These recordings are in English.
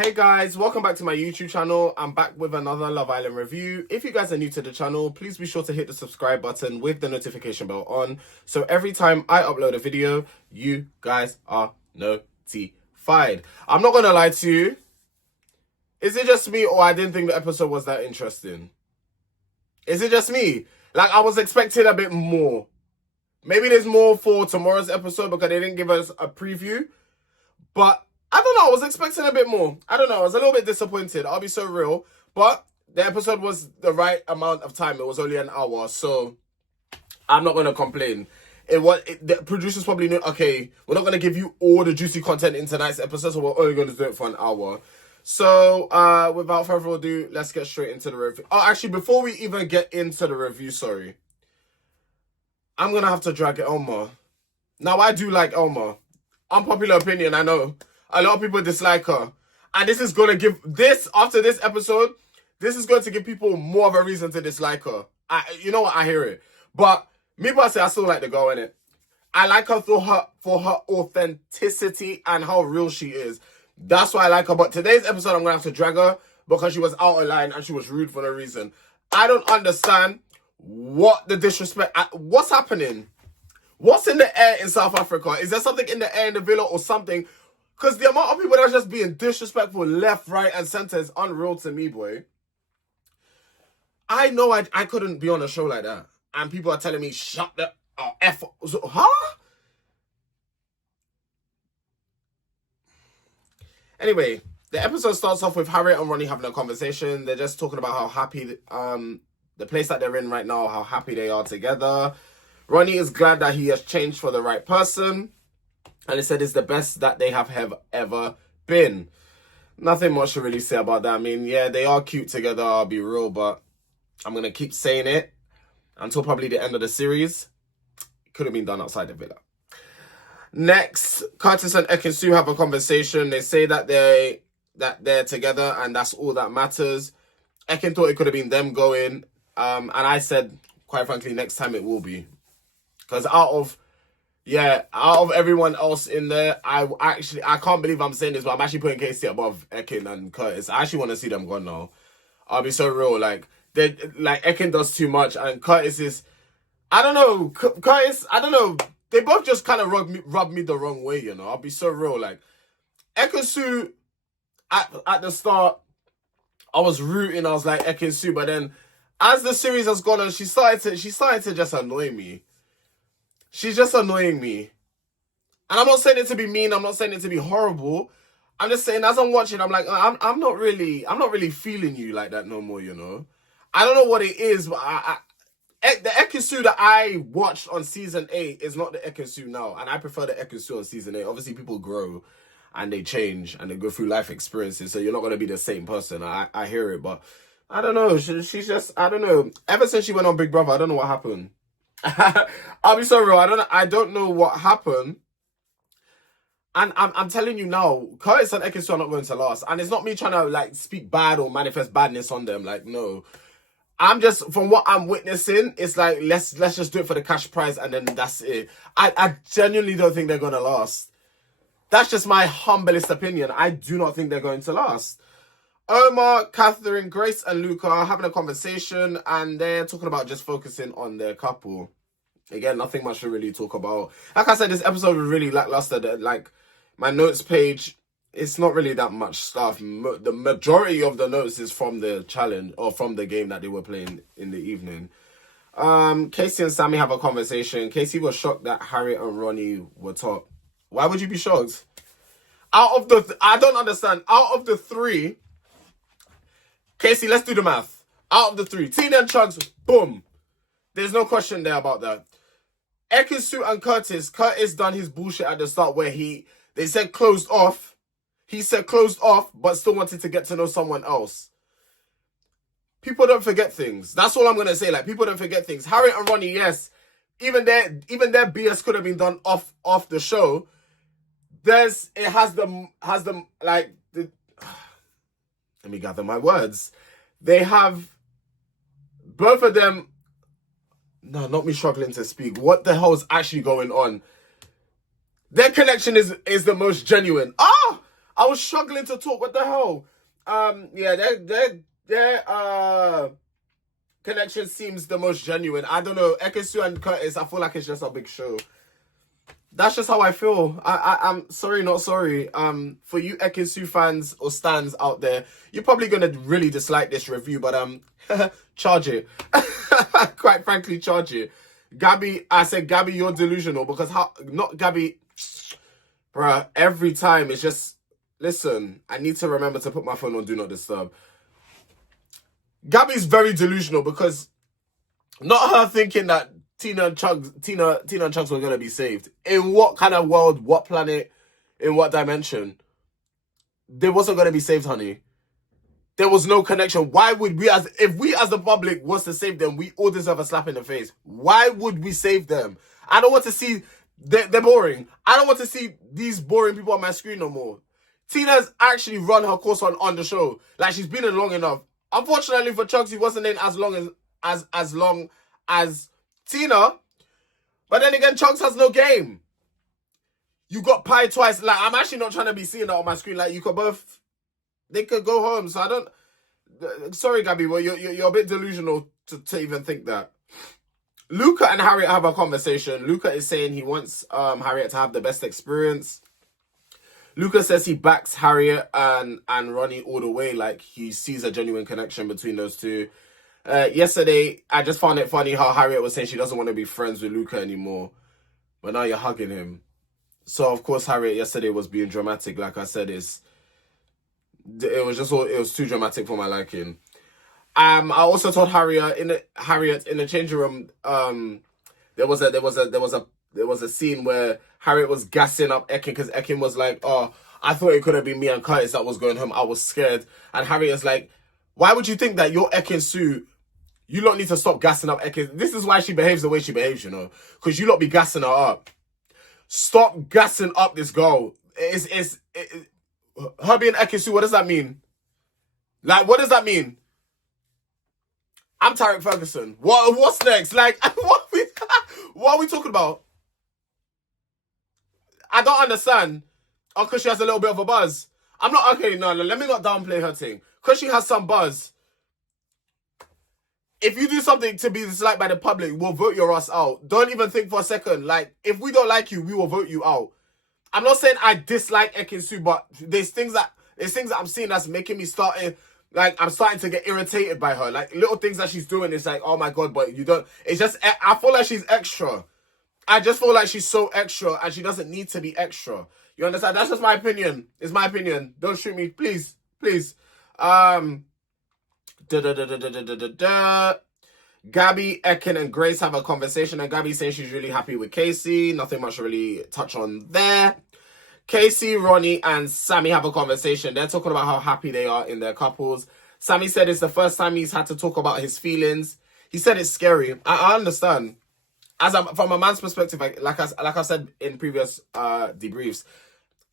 Hey guys, welcome back to my YouTube channel. I'm back with another Love Island review. If you guys are new to the channel, please be sure to hit the subscribe button with the notification bell on. So every time I upload a video, you guys are notified. I'm not gonna lie to you. Is it just me or I didn't think the episode was that interesting? Is it just me? Like, I was expecting a bit more. Maybe there's more for tomorrow's episode because they didn't give us a preview. But I don't know, I was expecting a bit more. I don't know, I was a little bit disappointed. I'll be so real. But the episode was the right amount of time. It was only an hour, so I'm not going to complain. The producers probably knew, okay, we're not going to give you all the juicy content in tonight's episode, so we're only going to do it for an hour. So, without further ado, let's get straight into the review. Oh, actually, before we even get into the review, sorry. I'm going to have to drag Elma. Now, I do like Elma. Unpopular opinion, I know. A lot of people dislike her. And this is going to give, after this episode, this is going to give people more of a reason to dislike her. You know what, I hear it. But, me personally, I still like the girl, innit? I like her for her authenticity and how real she is. That's why I like her. But today's episode, I'm going to have to drag her because she was out of line and she was rude for no reason. I don't understand what the disrespect... What's happening? What's in the air in South Africa? Is there something in the air in the villa or something? Because the amount of people that are just being disrespectful left, right, and center is unreal to me, boy. I know I couldn't be on a show like that. And people are telling me, shut the F... Huh? Anyway, the episode starts off with Harriet and Ronnie having a conversation. They're just talking about how happy, the place that they're in right now, how happy they are together. Ronnie is glad that he has changed for the right person. And he said it's the best that they have ever been. Nothing much to really say about that. I mean, yeah, they are cute together, I'll be real, but I'm going to keep saying it until probably the end of the series. It could have been done outside the villa. Next, Curtis and ekin-su have a conversation. They say that they're together and that's all that matters. Ekin thought it could have been them going. And I said, quite frankly, next time it will be. Because out of everyone else in there, I can't believe I'm saying this, but I'm actually putting Casey above Ekin and Curtis. I actually want to see them gone now. I'll be so real. Like Ekin does too much and Curtis is, I don't know, Curtis, I don't know. They both just kind of rubbed me the wrong way, you know. I'll be so real. Like, ekin-su, at the start, I was rooting. I was like, ekin-su. But then, as the series has gone on, she started to just annoy me. She's just annoying me. And I'm not saying it to be mean. I'm not saying it to be horrible. I'm just saying, as I'm watching, I'm like, I'm not really feeling you like that no more, you know. I don't know what it is, but the ekin-su that I watched on season 8 is not the ekin-su now. And I prefer the ekin-su on season 8. Obviously, people grow and they change and they go through life experiences. So you're not going to be the same person. I hear it, but I don't know. She's just, I don't know. Ever since she went on Big Brother, I don't know what happened. I'll be so real. I don't know what happened. And I'm telling you now, Curtis and ekin-su are not going to last. And it's not me trying to like speak bad or manifest badness on them. Like, no. I'm just, from what I'm witnessing, it's like, let's just do it for the cash prize and then that's it. I genuinely don't think they're going to last. That's just my humblest opinion. I do not think they're going to last. Omar, Catherine, Grace and Luca are having a conversation and they're talking about just focusing on their couple. Again, nothing much to really talk about. Like I said, this episode was really lackluster. Like, my notes page, it's not really that much stuff. The majority of the notes is from the challenge or from the game that they were playing in the evening. Casey and Sammy have a conversation. Casey was shocked that Harriet and Ronnie were top. Why would you be shocked? I don't understand. Out of the 3, Casey, let's do the math. Out of the 3, Tina and Chugs, boom. There's no question there about that. ekin-su and Curtis done his bullshit at the start where they said closed off. He said closed off, but still wanted to get to know someone else. People don't forget things. That's all I'm going to say. Like, people don't forget things. Harriet and Ronnie, yes. Even their BS could have been done off the show. Let me gather my words. They have, both of them, no, not me struggling to speak. What the hell is actually going on? Their connection is the most genuine. I was struggling to talk. What the hell? Yeah, their connection seems the most genuine. I don't know. Ekin-su and Curtis, I feel like it's just a big show. That's just how I feel. I'm sorry, not sorry. For you Ekin-su fans or stans out there, you're probably gonna really dislike this review, but charge it. Quite frankly, charge it. Gabby, I said Gabby, you're delusional because not Gabby, bruh. Every time it's just listen. I need to remember to put my phone on do not disturb. Gabby's very delusional because not her thinking that Tina and Chugs were gonna be saved. In what kind of world, what planet, in what dimension? They wasn't gonna be saved, honey. There was no connection. Why would we, if we as the public was to save them, we all deserve a slap in the face. Why would we save them? I don't want to see, they're boring. I don't want to see these boring people on my screen no more. Tina's actually run her course on the show. Like, she's been in long enough. Unfortunately for Chugs, he wasn't in as long as Tina. But then again, Chugs has no game. You got pie twice. Like, I'm actually not trying to be seeing that on my screen. Like, you could both, they could go home. So I don't, sorry, Gabby, but you're a bit delusional to even think that. Luca and Harriet have a conversation. Luca is saying he wants Harriet to have the best experience. Luca says he backs Harriet and Ronnie all the way. Like, he sees a genuine connection between those two. Yesterday, I just found it funny how Harriet was saying she doesn't want to be friends with Luca anymore. But now you're hugging him. So, of course, Harriet yesterday was being dramatic. Like I said, it was too dramatic for my liking. I also told Harriet in the changing room, there was a scene where Harriet was gassing up Ekin because Ekin was like, oh, I thought it could have been me and Curtis that was going home. I was scared. And Harriet's like, why would you think that you're ekin-su? You lot need to stop gassing up Ekin. This is why she behaves the way she behaves, you know. Because you lot be gassing her up. Stop gassing up this girl. Her being ekin-su, what does that mean? Like, what does that mean? I'm Tareq Ferguson. What's next? Like, what are we talking about? I don't understand. Oh, because she has a little bit of a buzz. I'm not, okay, no, let me not downplay her thing. Because she has some buzz. If you do something to be disliked by the public, we'll vote your ass out. Don't even think for a second. Like, if we don't like you, we will vote you out. I'm not saying I dislike Ekin-su, but there's things that I'm seeing that's making me I'm starting to get irritated by her. Like, little things that she's doing, it's like, oh my God, but you don't, it's just, I feel like she's extra. I just feel like she's so extra and she doesn't need to be extra. You understand? That's just my opinion. It's my opinion. Don't shoot me, please. Please. Gabby, Ekin, and Grace have a conversation, and Gabby saying she's really happy with Casey. Nothing much to really touch on there. Casey, Ronnie, and Sammy have a conversation. They're talking about how happy they are in their couples. Sammy said it's the first time he's had to talk about his feelings. He said it's scary. I understand. From a man's perspective, like I said in previous debriefs,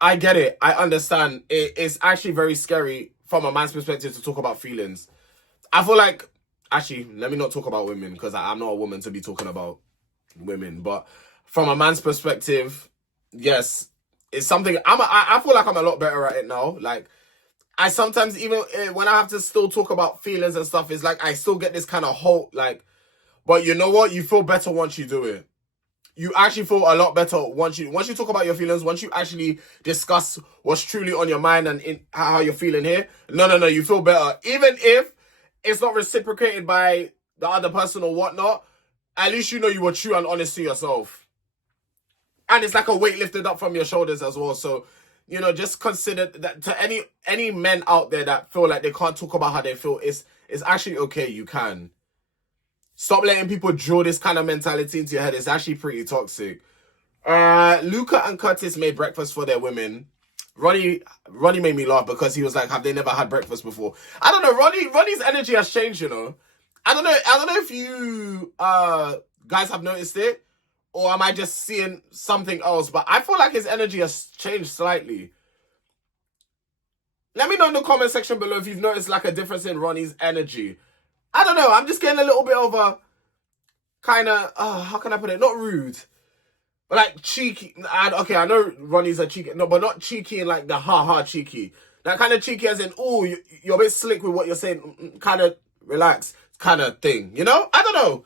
I get it. I understand. It's actually very scary from a man's perspective to talk about feelings. I feel like, actually, let me not talk about women because I'm not a woman to be talking about women. But from a man's perspective, yes, it's something. I feel like I'm a lot better at it now. Like, I sometimes, even when I have to still talk about feelings and stuff, it's like I still get this kind of halt. Like, but you know what? You feel better once you do it. You actually feel a lot better once you talk about your feelings, once you actually discuss what's truly on your mind and how you're feeling here. No, you feel better. Even if it's not reciprocated by the other person or whatnot, at least you know you were true and honest to yourself. And it's like a weight lifted up from your shoulders as well. So, you know, just consider that to any men out there that feel like they can't talk about how they feel, it's actually okay, you can. Stop letting people draw this kind of mentality into your head. It's actually pretty toxic. Luca and Curtis made breakfast for their women. Ronnie made me laugh because he was like, have they never had breakfast before? I don't know. Ronnie's energy has changed, you know. I don't know if you guys have noticed it, or am I just seeing something else? But I feel like his energy has changed slightly. Let me know in the comment section below if you've noticed like a difference in Ronnie's energy. I don't know. I'm just getting a little bit of a kind of, how can I put it? Not rude. Like cheeky. And okay, I know Ronnie's a cheeky, no, but not cheeky in like the ha cheeky. That kind of cheeky as in, oh, you're a bit slick with what you're saying, kind of relax, kind of thing. You know? I don't know.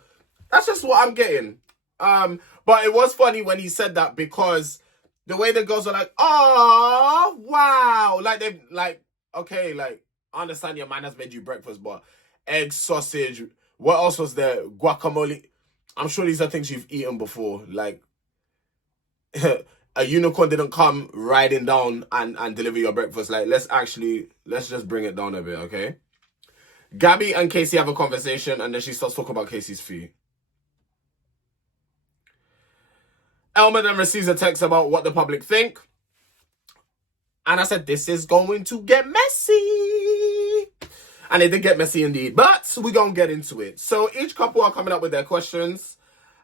That's just what I'm getting. But it was funny when he said that because the way the girls were like, oh, wow. Like, they like, okay, like, I understand your man has made you breakfast, but egg, sausage, what else was there? Guacamole. I'm sure these are things you've eaten before. Like, a unicorn didn't come riding down and deliver your breakfast. Like, let's just bring it down a bit, okay? Gabby and Casey have a conversation, and then she starts talking about Casey's fee. Elmer then receives a text about what the public think. And I said, this is going to get messy. And it did get messy indeed. But we're going to get into it. So each couple are coming up with their questions.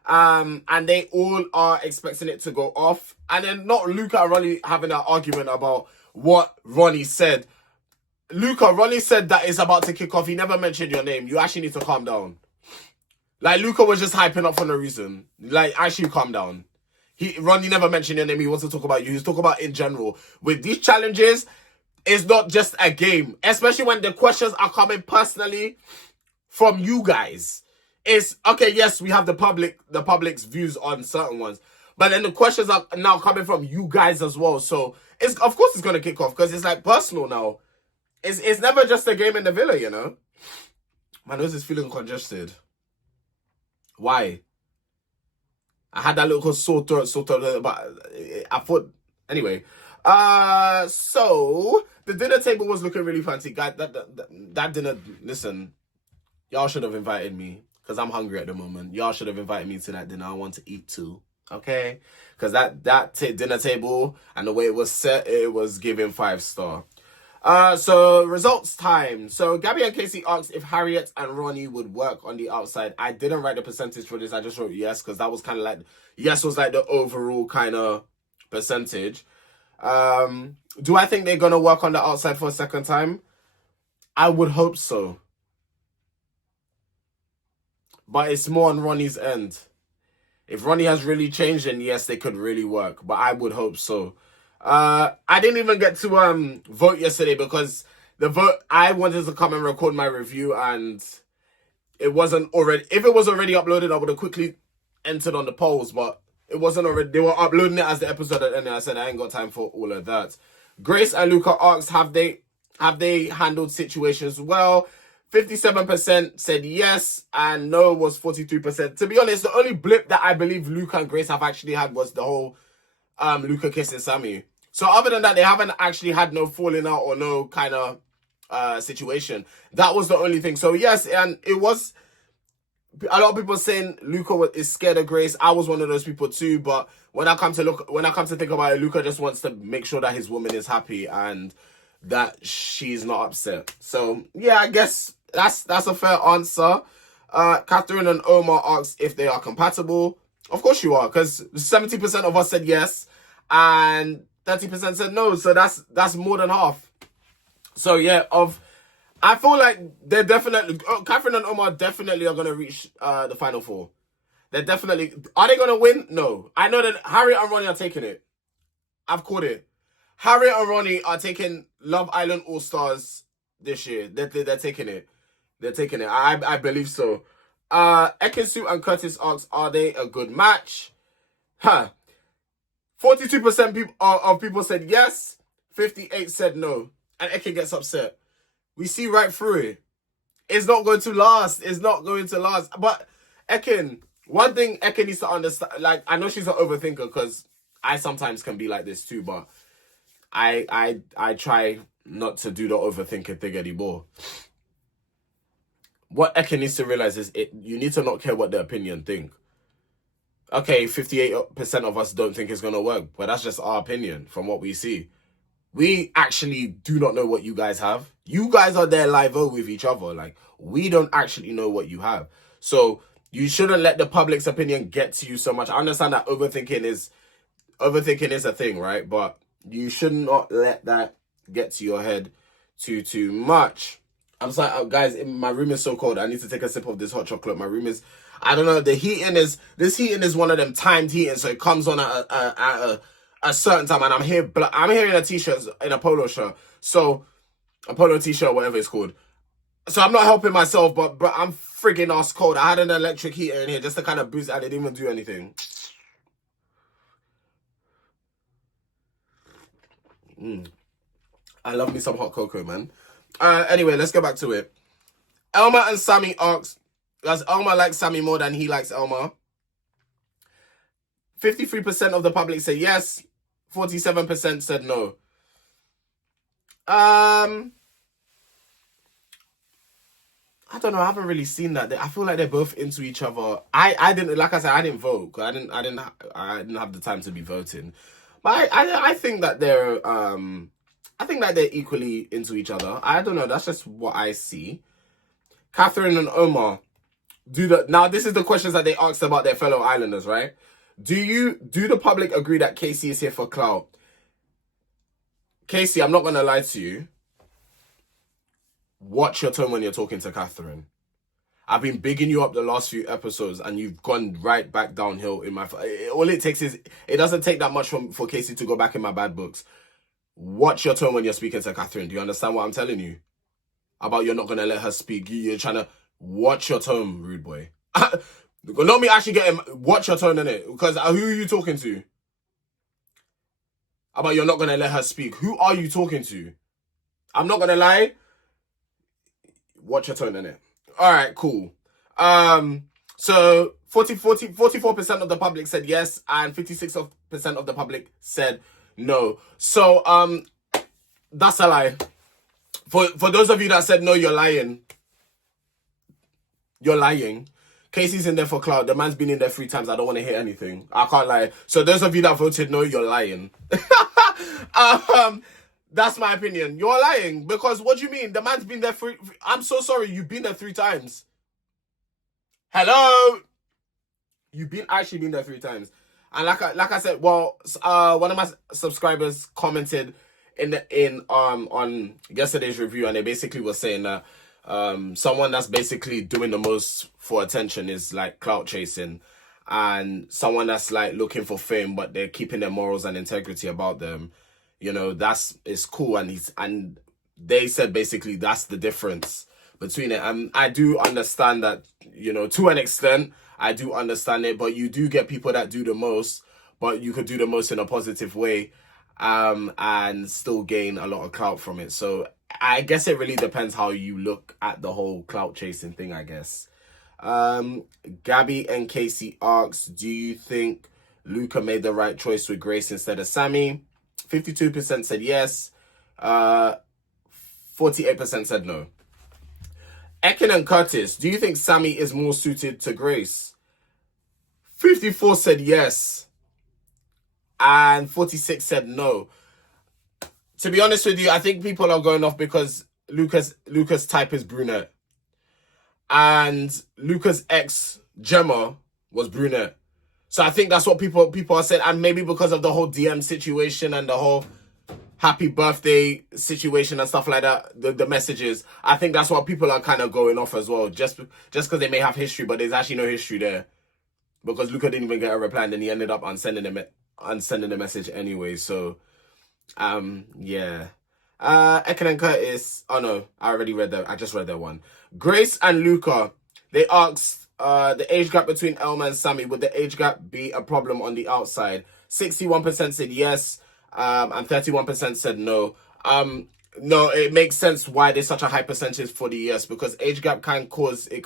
And they all are expecting it to go off. And then not Luca and Ronnie having an argument about what Ronnie said. Ronnie said that it's about to kick off. He never mentioned your name. You actually need to calm down. Like, Luca was just hyping up for no reason. Like, actually calm down. Ronnie never mentioned your name. He wants to talk about you. He's talking about in general. With these challenges, it's not just a game. Especially when the questions are coming personally from you guys. It's, okay, yes, we have the public's views on certain ones. But then the questions are now coming from you guys as well. So, of course it's going to kick off. Because it's like personal now. It's never just a game in the villa, you know? My nose is feeling congested. Why? I had that little sore throat, but I thought, anyway. So, the dinner table was looking really fancy. God, that dinner, listen, y'all should have invited me, because I'm hungry at the moment. Y'all should have invited me to that dinner. I want to eat too, okay? Because that dinner table, and the way it was set, it was giving 5-star. So results time. So Gabby and Casey asked if Harriet and Ronnie would work on the outside. I didn't write the percentage for this. I just wrote yes, because that was kind of like, yes was like the overall kind of percentage. Do I think they're going to work on the outside for a second time? I would hope so. But it's more on Ronnie's end. If Ronnie has really changed, then yes, they could really work. But I would hope so. I didn't even get to vote yesterday because I wanted to come and record my review and it wasn't already. If it was already uploaded, I would have quickly entered on the polls, but it wasn't already. They were uploading it as the episode at the end. I said I ain't got time for all of that. Grace and Luca asked, have they handled situations well? 57% said yes and no was 43%. To be honest, the only blip that I believe Luca and Grace have actually had was the whole Luca kissing Sammy. So other than that, they haven't actually had no falling out or no kind of situation. That was the only thing. So yes, and it was a lot of people saying Luca is scared of Grace. I was one of those people too. But when I come to think about it, Luca just wants to make sure that his woman is happy and that she's not upset. So yeah, I guess that's a fair answer. Catherine and Omar asked if they are compatible. Of course you are, because 70% of us said yes, and 30% said no. So that's more than half. So yeah, I feel like they're definitely, Catherine and Omar definitely are gonna reach the final four. They're definitely, are they gonna win? No. I know that Harriet and Ronnie are taking it. I've caught it. Harriet and Ronnie are taking Love Island All Stars this year. They're taking it. They're taking it. I believe so. Ekin-su and Curtis asks, are they a good match? 42% of people said yes. 58 said no. And Ekin gets upset. We see right through it. It's not going to last. It's not going to last. But Ekin, one thing Ekin needs to understand, like, I know she's an overthinker because I sometimes can be like this too, but I try not to do the overthinking thing anymore. What Ekin needs to realize is you need to not care what the opinion think. Okay, 58% of us don't think it's going to work, but that's just our opinion from what we see. We actually do not know what you guys have. You guys are there live with each other. Like, we don't actually know what you have. So you shouldn't let the public's opinion get to you so much. I understand that overthinking is a thing, right? But you should not let that get to your head too much. I'm sorry, guys. My room is so cold. I need to take a sip of this hot chocolate. My room is, I don't know. This heating is one of them timed heating, so it comes on at a certain time. And I'm here in a t-shirt, in a polo shirt, so a polo t-shirt, whatever it's called. So I'm not helping myself, but I'm friggin' ass cold. I had an electric heater in here just to kind of boost. I didn't even do anything. I love me some hot cocoa, man. Anyway, let's go back to it. Elma and Sammy asked, does Elma like Sammy more than he likes Elma? 53% of the public said yes. 47% said no. I don't know. I haven't really seen that. I feel like they're both into each other. I didn't, like I said, I didn't vote. I didn't have the time to be voting. But I think that they're equally into each other. I don't know. That's just what I see. Catherine and Omar now. This is the questions that they asked about their fellow islanders, right? Do the public agree that Casey is here for clout? Casey, I'm not gonna lie to you. Watch your tone when you're talking to Catherine. I've been bigging you up the last few episodes, and you've gone right back downhill in my. All it takes is it doesn't take that much for Casey to go back in my bad books. Watch your tone when you're speaking to Catherine. Do you understand what I'm telling you? About you're not gonna let her speak. You're trying to watch your tone, rude boy. Not me actually getting. Watch your tone in it, because who are you talking to? About you're not gonna let her speak. Who are you talking to? I'm not gonna lie. Watch your tone in it. All right, cool. So 44% of the public said yes, and 56% of the public said no. So that's a lie. For those of you that said no, you're lying. You're lying. Casey's in there for clout. The man's been in there 3 times. I don't want to hear anything. I can't lie. So those of you that voted no, you're lying. That's my opinion. You're lying, because what do you mean? The man's been there I'm so sorry. You've been there 3 times. Hello. You've actually been there 3 times. And like I said, well, one of my subscribers commented on yesterday's review, and they basically were saying that someone that's basically doing the most for attention is like clout chasing, and someone that's like looking for fame but they're keeping their morals and integrity about them, you know, it's cool. And they said basically that's the difference between it. And I do understand that, you know, to an extent. I do understand it, but you do get people that do the most, but you could do the most in a positive way, and still gain a lot of clout from it. So I guess it really depends how you look at the whole clout chasing thing, I guess. Gabby and Casey asks, do you think Luca made the right choice with Grace instead of Sammy? 52% said yes. 48% said no. Ekin and Curtis, do you think Sammy is more suited to Grace? 54 said yes. And 46 said no. To be honest with you, I think people are going off because Luca's type is brunette. And Luca's ex, Gemma, was brunette. So I think that's what people are saying. And maybe because of the whole DM situation and the whole happy birthday situation and stuff like that, the messages, I think that's what people are kind of going off as well. Just because they may have history, but there's actually no history there. Because Luca didn't even get a reply, and then he ended up unsending the message anyway. So, yeah. Ekin and Curtis, oh no, I just read that one. Grace and Luca, they asked the age gap between Elma and Sammy, would the age gap be a problem on the outside? 61% said yes, and 31% said no. No, it makes sense why there's such a high percentage for the yes, because age gap can cause a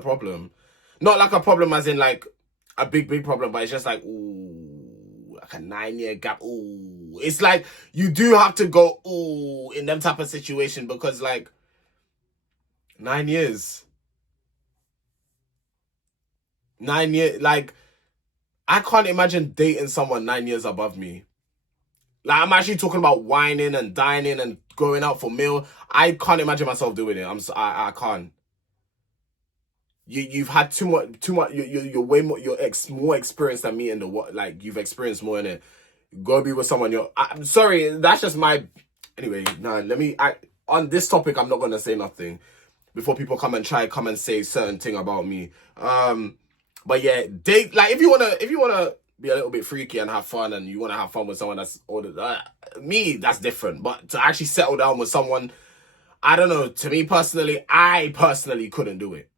problem. Not like a problem as in like a big problem, but it's just like, ooh, like a 9-year gap. Ooh, it's like you do have to go ooh in them type of situation, because like 9 years, like I can't imagine dating someone 9 years above me. Like, I'm actually talking about whining and dining and going out for meal. I can't imagine myself doing it. I can't. You've had too much. You're way more. More experienced than me in the what. Like, you've experienced more in it. Go be with someone. I'm sorry. That's just my. Anyway, on this topic, I'm not gonna say nothing. before people come and say certain thing about me. But yeah, date, like if you wanna be a little bit freaky and have fun, and you wanna have fun with someone that's older, me, that's different. But to actually settle down with someone, I don't know. To me personally, I personally couldn't do it.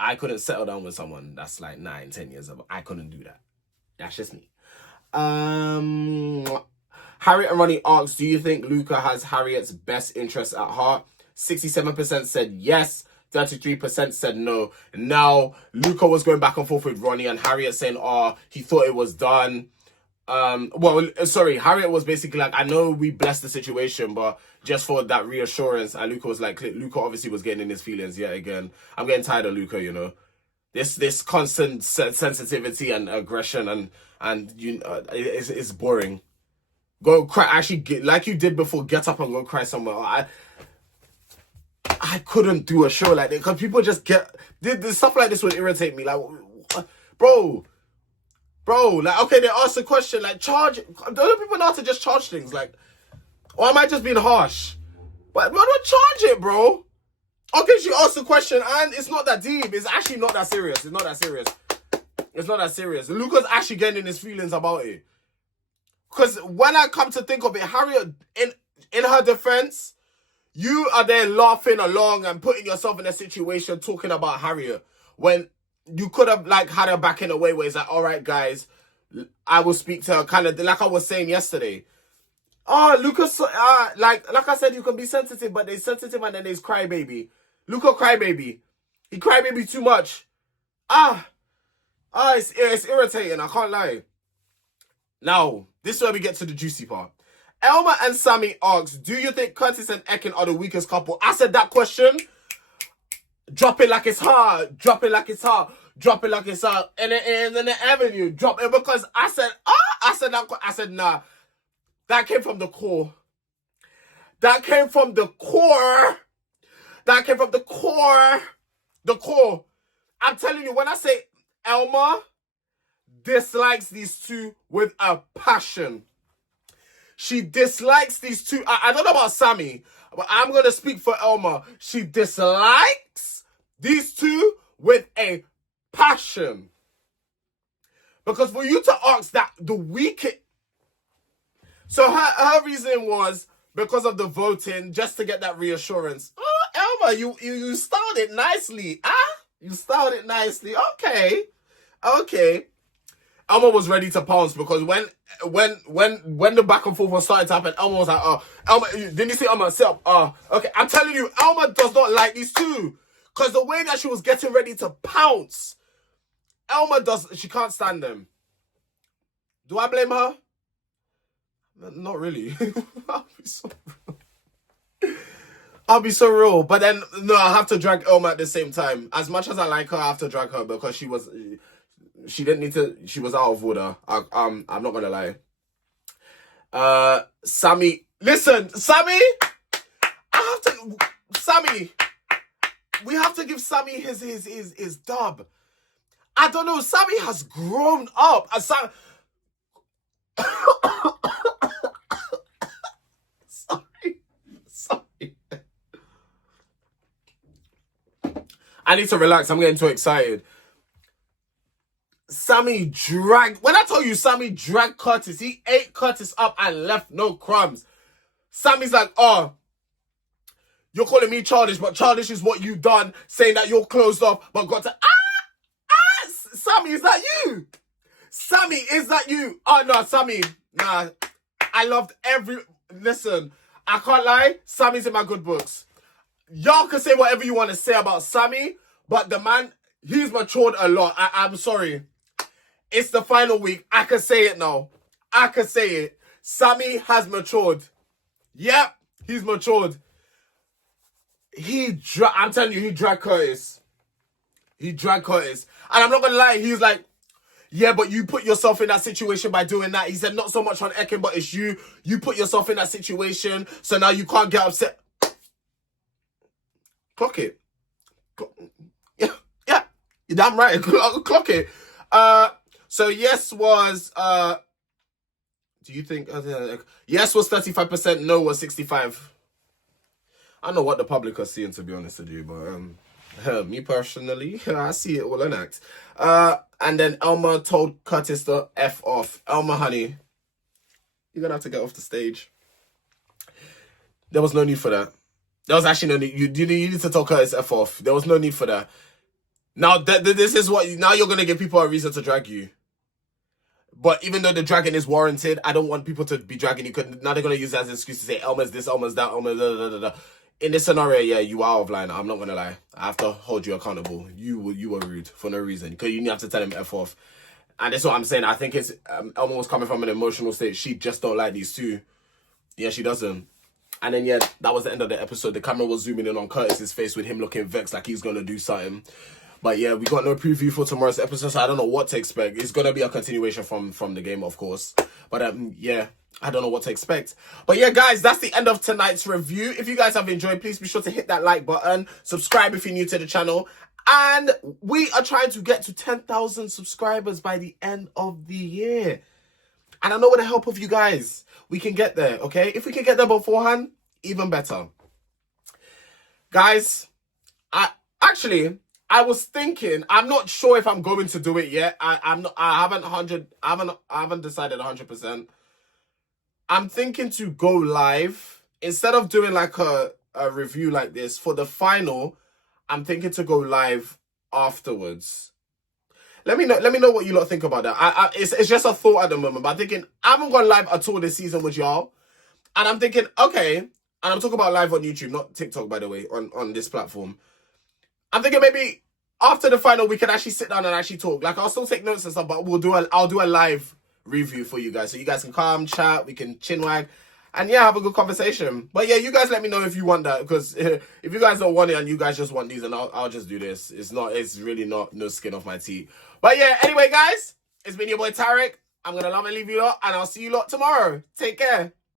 I couldn't settle down with someone that's like 9, 10 years old. I couldn't do that. That's just me. Harriet and Ronnie asks, do you think Luca has Harriet's best interests at heart? 67% said yes. 33% said no. Now, Luca was going back and forth with Ronnie, and Harriet saying, he thought it was done. Harriet was basically like, I know we blessed the situation, but just for that reassurance. And Luca was like, Luca obviously was getting in his feelings yet again. I'm getting tired of Luca, you know. This constant sensitivity and aggression and it's boring. Go cry. Actually, like you did before, get up and go cry somewhere. I couldn't do a show like that because people just stuff like this would irritate me. Like, bro, like, okay, they asked a question, like, charge. Don't people know how to just charge things? Like, or am I just being harsh? But don't charge it, bro. Okay, she asked the question and it's not that deep. It's actually not that serious. It's not that serious. Luca's actually getting in his feelings about it. Because when I come to think of it, Harriet, in her defense, you are there laughing along and putting yourself in a situation talking about Harriet when you could have like had her back in a way where it's like, all right, guys, I will speak to her, kind of like I was saying yesterday. Lucas, like I said, you can be sensitive, but there's sensitive and then there's crybaby. Luca crybaby. He crybaby too much. It's irritating, I can't lie. Now, this is where we get to the juicy part. Elma and Sammy asks, do you think Curtis and Ekin are the weakest couple? I said that question. Drop it like it's hard. Drop it like it's hard. Drop it like it's hard. And in the avenue. Drop it because I said, nah. That came from the core. That came from the core. The core. I'm telling you, when I say Elma dislikes these two with a passion. She dislikes these two. I don't know about Sammy, but I'm going to speak for Elma. She dislikes these two with a passion. Because for you to ask that, the weakest... So her reasoning was because of the voting, just to get that reassurance. Oh, Elma, you started nicely. You started nicely. Okay. Elma was ready to pounce because when the back and forth was starting to happen, Elma was like, Elma, didn't you see Elma? Sit up. Okay. I'm telling you, Elma does not like these two. Because the way that she was getting ready to pounce, she can't stand them. Do I blame her? Not really. I'll be so real. But then, no, I have to drag Elma at the same time. As much as I like her, I have to drag her because she didn't need to, she was out of order. I'm not going to lie. Sammy, listen, Sammy, we have to give Sammy his dub. I don't know, Sammy has grown up. Sorry. I need to relax. I'm getting too excited. When I tell you Sammy dragged Curtis, he ate Curtis up and left no crumbs. Sammy's like, you're calling me childish, but childish is what you done, saying that you're closed off, but got to, Sammy, is that you? Sammy, is that you? Oh, no, Sammy, nah. I loved listen, I can't lie, Sammy's in my good books. Y'all can say whatever you want to say about Sammy, but the man, he's matured a lot. I'm sorry. It's the final week. I can say it now. I can say it. Sammy has matured. Yep, he's matured. I'm telling you, he dragged Curtis. And I'm not going to lie, he's like, yeah, but you put yourself in that situation by doing that. He said, not so much on Ekin, but it's you. You put yourself in that situation, so now you can't get upset. Clock it. Yeah, you're damn right. Clock it. So yes was, do you think, yes was 35%, no was 65%. I don't know what the public are seeing, to be honest with you, but me personally, I see it all in act. And then Elma told Curtis to F off. Elma, honey, you're gonna have to get off the stage. There was no need for that. There was actually no need. You need to tell Curtis F off. There was no need for that. Now, this is what... Now you're going to give people a reason to drag you. But even though the dragging is warranted, I don't want people to be dragging you. Now they're going to use it as an excuse to say, Elma's this, Elma's that, Elma's da, da, da, da. In this scenario, yeah, you are out of line. I'm not going to lie. I have to hold you accountable. You were rude for no reason. Because you have to tell him F off. And that's what I'm saying. I think it's... Elma was coming from an emotional state. She just don't like these two. Yeah, she doesn't. And then, yeah, that was the end of the episode. The camera was zooming in on Curtis's face with him looking vexed like he's going to do something. But yeah, we got no preview for tomorrow's episode, so I don't know what to expect. It's going to be a continuation from the game, of course. But yeah, I don't know what to expect. But yeah, guys, that's the end of tonight's review. If you guys have enjoyed, please be sure to hit that like button. Subscribe if you're new to the channel. And we are trying to get to 10,000 subscribers by the end of the year. And I know with the help of you guys, we can get there, okay? If we can get there beforehand, even better. Guys, I was thinking, I'm not sure if I'm going to do it yet. I haven't decided 100%. I'm thinking to go live instead of doing like a review like this for the final. I'm thinking to go live afterwards. Let me know what you lot think about that. It's just a thought at the moment, but I'm thinking I haven't gone live at all this season with y'all, and I'm thinking, okay, and I'm talking about live on YouTube, not TikTok, by the way, on this platform. I'm thinking maybe after the final we can actually sit down and actually talk. Like, I'll still take notes and stuff, but I'll do a live review for you guys, so you guys can come, chat, we can chinwag, and yeah, have a good conversation. But yeah, you guys let me know if you want that, because if you guys don't want it and you guys just want these, and I'll just do this. It's really not no skin off my teeth. But yeah, anyway, guys, it's been your boy Tareq. I'm gonna love and leave you lot, and I'll see you lot tomorrow. Take care.